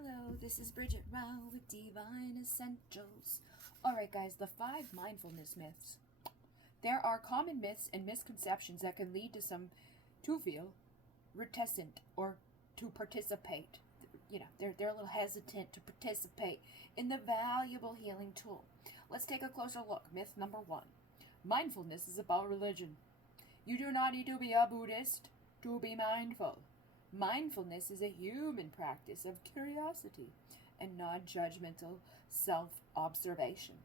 Hello, this is Bridget Rao with Divine Essentials. Alright guys, the 5 mindfulness myths. There are common myths and misconceptions that can lead to some to feel reticent or to participate. You know, they're a little hesitant to participate in the valuable healing tool. Let's take a closer look. Myth number 1. Mindfulness is about religion. You do not need to be a Buddhist to be mindful. Mindfulness is a human practice of curiosity and non-judgmental self-observation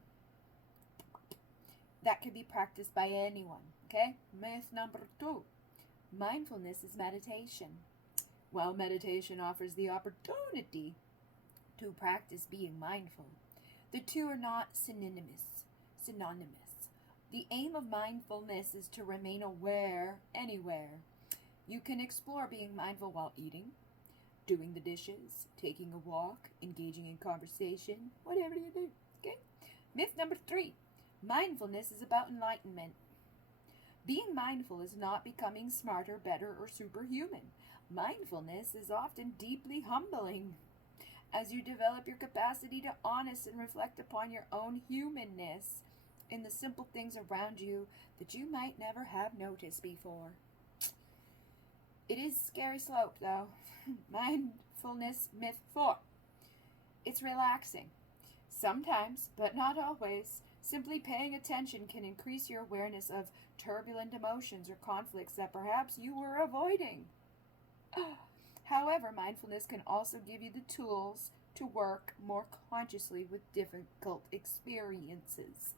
that can be practiced by anyone. Okay? Myth number 2. Mindfulness is meditation. While meditation offers the opportunity to practice being mindful, the two are not synonymous. The aim of mindfulness is to remain aware anywhere. You can explore being mindful while eating, doing the dishes, taking a walk, engaging in conversation, whatever you do. Okay? Myth number 3. Mindfulness is about enlightenment. Being mindful is not becoming smarter, better, or superhuman. Mindfulness is often deeply humbling as you develop your capacity to honest and reflect upon your own humanness in the simple things around you that you might never have noticed before. It is a scary slope, though. Mindfulness myth 4. It's relaxing. Sometimes, but not always, simply paying attention can increase your awareness of turbulent emotions or conflicts that perhaps you were avoiding. However, mindfulness can also give you the tools to work more consciously with difficult experiences.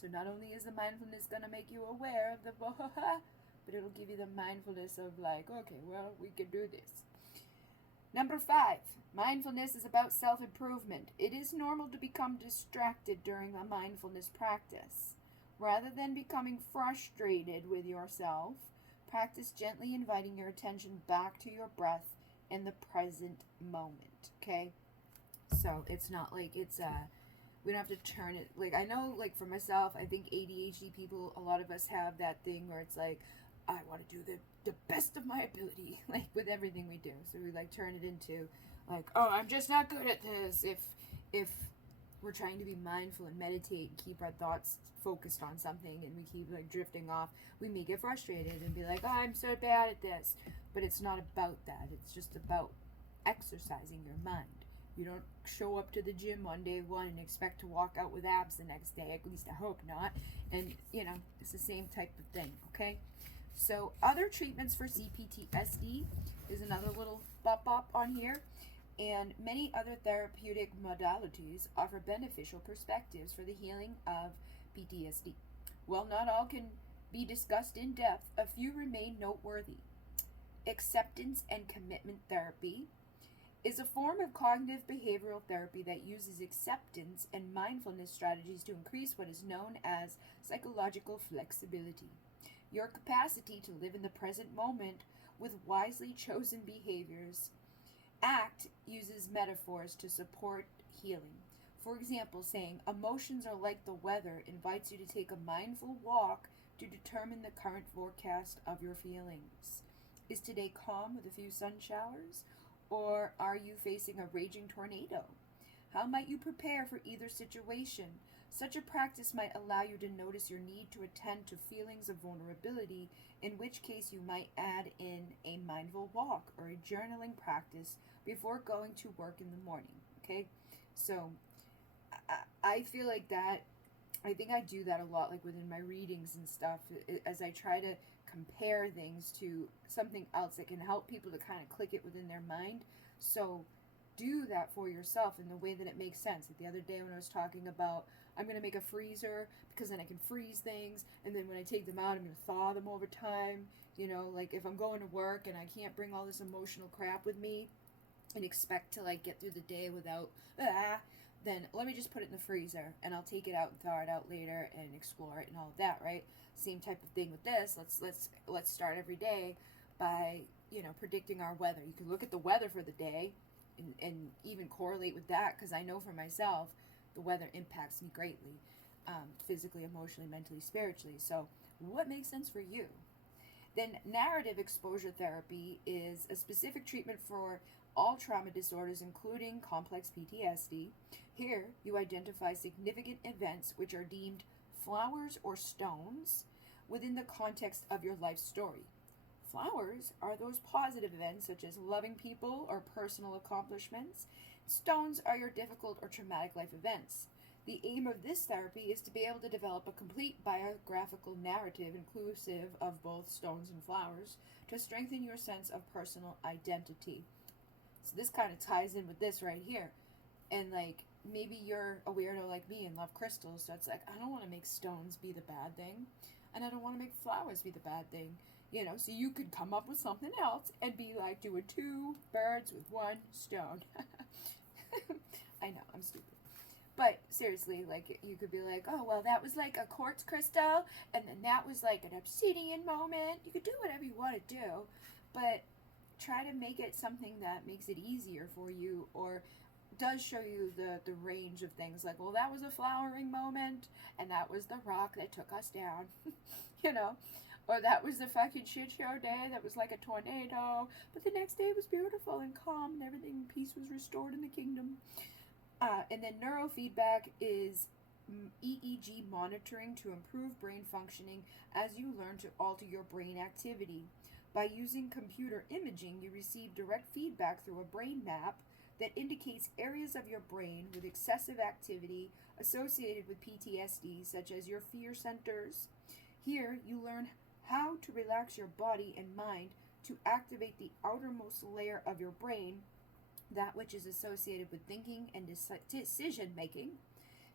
So not only is the mindfulness going to make you aware of the but it'll give you the mindfulness of like, okay, well, we can do this. Number 5, mindfulness is about self-improvement. It is normal to become distracted during a mindfulness practice. Rather than becoming frustrated with yourself, practice gently inviting your attention back to your breath in the present moment, okay? So it's not like it's we don't have to turn it, like, I know, like, for myself, I think ADHD people, a lot of us have that thing where it's like, I want to do the best of my ability, like, with everything we do. So we, like, turn it into, like, oh, I'm just not good at this. If we're trying to be mindful and meditate and keep our thoughts focused on something and we keep, like, drifting off, we may get frustrated and be like, oh, I'm so bad at this. But it's not about that. It's just about exercising your mind. You don't show up to the gym on day 1 and expect to walk out with abs the next day. At least I hope not. And, you know, it's the same type of thing, okay? So other treatments for CPTSD is another little bop on here. And many other therapeutic modalities offer beneficial perspectives for the healing of PTSD. While not all can be discussed in depth, a few remain noteworthy. Acceptance and commitment therapy is a form of cognitive behavioral therapy that uses acceptance and mindfulness strategies to increase what is known as psychological flexibility, your capacity to live in the present moment with wisely chosen behaviors. ACT uses metaphors to support healing. For example, saying, emotions are like the weather invites you to take a mindful walk to determine the current forecast of your feelings. Is today calm with a few sun showers? Or are you facing a raging tornado? How might you prepare for either situation? Such a practice might allow you to notice your need to attend to feelings of vulnerability, in which case you might add in a mindful walk or a journaling practice before going to work in the morning, okay? So I feel like that, I think I do that a lot, like within my readings and stuff, as I try to compare things to something else that can help people to kind of click it within their mind. So do that for yourself in the way that it makes sense. Like the other day when I was talking about, I'm going to make a freezer because then I can freeze things, and then when I take them out, I'm going to thaw them over time. You know, like if I'm going to work and I can't bring all this emotional crap with me and expect to like get through the day without then let me just put it in the freezer and I'll take it out and thaw it out later and explore it and all of that, right? Same type of thing with this. Let's start every day by, you know, predicting our weather. You can look at the weather for the day and even correlate with that, because I know for myself the weather impacts me greatly, physically, emotionally, mentally, spiritually. So what makes sense for you? Then narrative exposure therapy is a specific treatment for all trauma disorders, including complex PTSD. Here, you identify significant events which are deemed flowers or stones within the context of your life story. Flowers are those positive events such as loving people or personal accomplishments. Stones are your difficult or traumatic life events. The aim of this therapy is to be able to develop a complete biographical narrative inclusive of both stones and flowers to strengthen your sense of personal identity. So this kind of ties in with this right here. And like, maybe you're a weirdo like me and love crystals, so it's like, I don't want to make stones be the bad thing, and I don't want to make flowers be the bad thing. You know, so you could come up with something else and be like doing 2 birds with 1 stone. I know, I'm stupid. But seriously, like, you could be like, oh, well, that was like a quartz crystal, and then that was like an obsidian moment. You could do whatever you want to do, but try to make it something that makes it easier for you, or does show you the range of things. Like, well, that was a flowering moment, and that was the rock that took us down, you know? Or that was the fucking shit show day that was like a tornado, but the next day was beautiful and calm and everything, peace was restored in the kingdom. And then neurofeedback is EEG monitoring to improve brain functioning as you learn to alter your brain activity. By using computer imaging, you receive direct feedback through a brain map that indicates areas of your brain with excessive activity associated with PTSD, such as your fear centers. Here, you learn how to relax your body and mind to activate the outermost layer of your brain, that which is associated with thinking and decision making.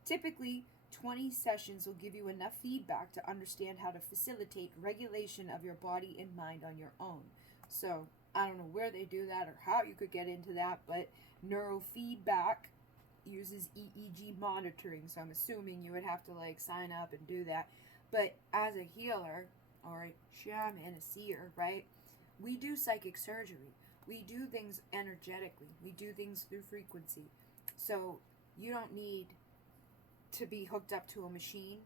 Typically, 20 sessions will give you enough feedback to understand how to facilitate regulation of your body and mind on your own. So, I don't know where they do that or how you could get into that, but neurofeedback uses EEG monitoring, so I'm assuming you would have to like sign up and do that. But as a healer, or a shaman, a seer, right? We do psychic surgery. We do things energetically. We do things through frequency. So you don't need to be hooked up to a machine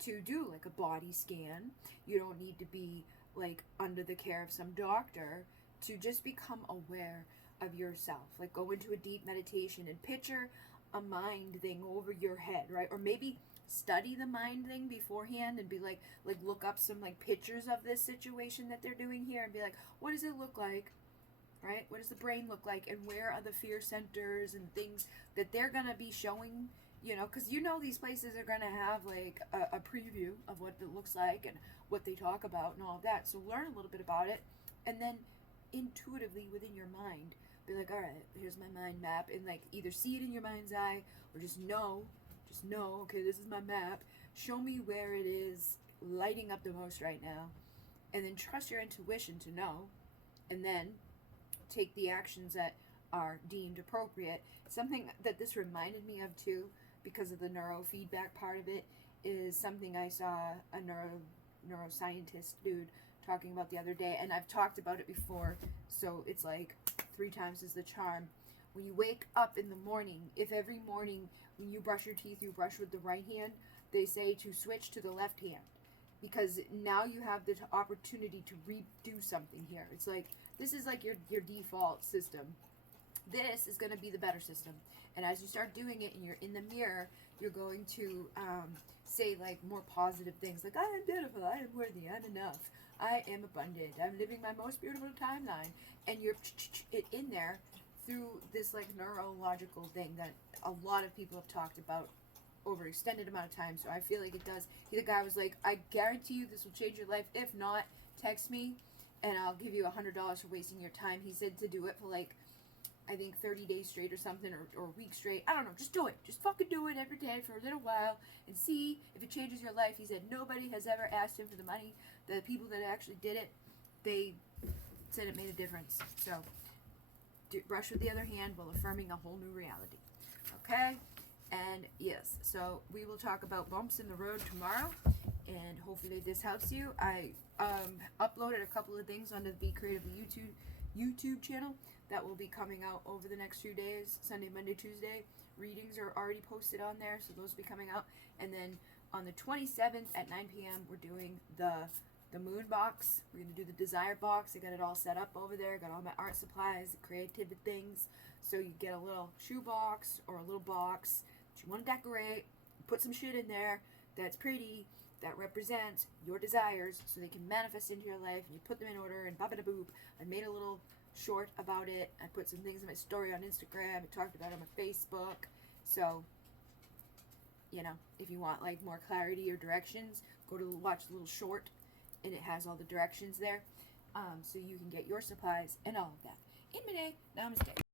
to do like a body scan. You don't need to be like under the care of some doctor to just become aware of yourself. Like, go into a deep meditation and picture a mind thing over your head, right? Or maybe study the mind thing beforehand and be like look up some like pictures of this situation that they're doing here and be like, what does it look like, right? What does the brain look like, and where are the fear centers and things that they're gonna be showing, you know, because you know these places are gonna have like a preview of what it looks like and what they talk about and all of that. So learn a little bit about it, and then intuitively within your mind be like, all right, here's my mind map, and like either see it in your mind's eye or just know, okay, this is my map. Show me where it is lighting up the most right now. And then trust your intuition to know. And then take the actions that are deemed appropriate. Something that this reminded me of too, because of the neurofeedback part of it, is something I saw a neuroscientist dude talking about the other day. And I've talked about it before, so it's like 3 times is the charm. When you wake up in the morning, if every morning when you brush your teeth, you brush with the right hand, they say to switch to the left hand. Because now you have the opportunity to redo something here. It's like, this is like your default system. This is going to be the better system. And as you start doing it and you're in the mirror, you're going to say like more positive things. Like, I am beautiful, I am worthy, I'm enough, I am abundant, I'm living my most beautiful timeline. And you're it in there through this like neurological thing that a lot of people have talked about over extended amount of time. So I feel like it does. The guy was like, I guarantee you this will change your life. If not, text me and I'll give you $100 for wasting your time. He said to do it for like, I think 30 days straight or something, or a week straight. I don't know, just do it. Just fucking do it every day for a little while and see if it changes your life. He said nobody has ever asked him for the money. The people that actually did it, they said it made a difference. So brush with the other hand while affirming a whole new reality. Okay? And yes, so we will talk about bumps in the road tomorrow, and hopefully this helps you. I uploaded a couple of things on the Be Creative YouTube channel that will be coming out over the next few days. Sunday, Monday, Tuesday. Readings are already posted on there, so those will be coming out. And then on the 27th at 9 p.m. we're doing the the moon box. We're going to do the desire box. I got it all set up over there. Got all my art supplies, creative things. So you get a little shoe box or a little box that you want to decorate. Put some shit in there that's pretty, that represents your desires so they can manifest into your life, and you put them in order, and ba-ba-da-boop. I made a little short about it. I put some things in my story on Instagram. I talked about it on my Facebook. So, you know, if you want like more clarity or directions, go to watch the little short, and it has all the directions there, so you can get your supplies and all of that. In my day, namaste.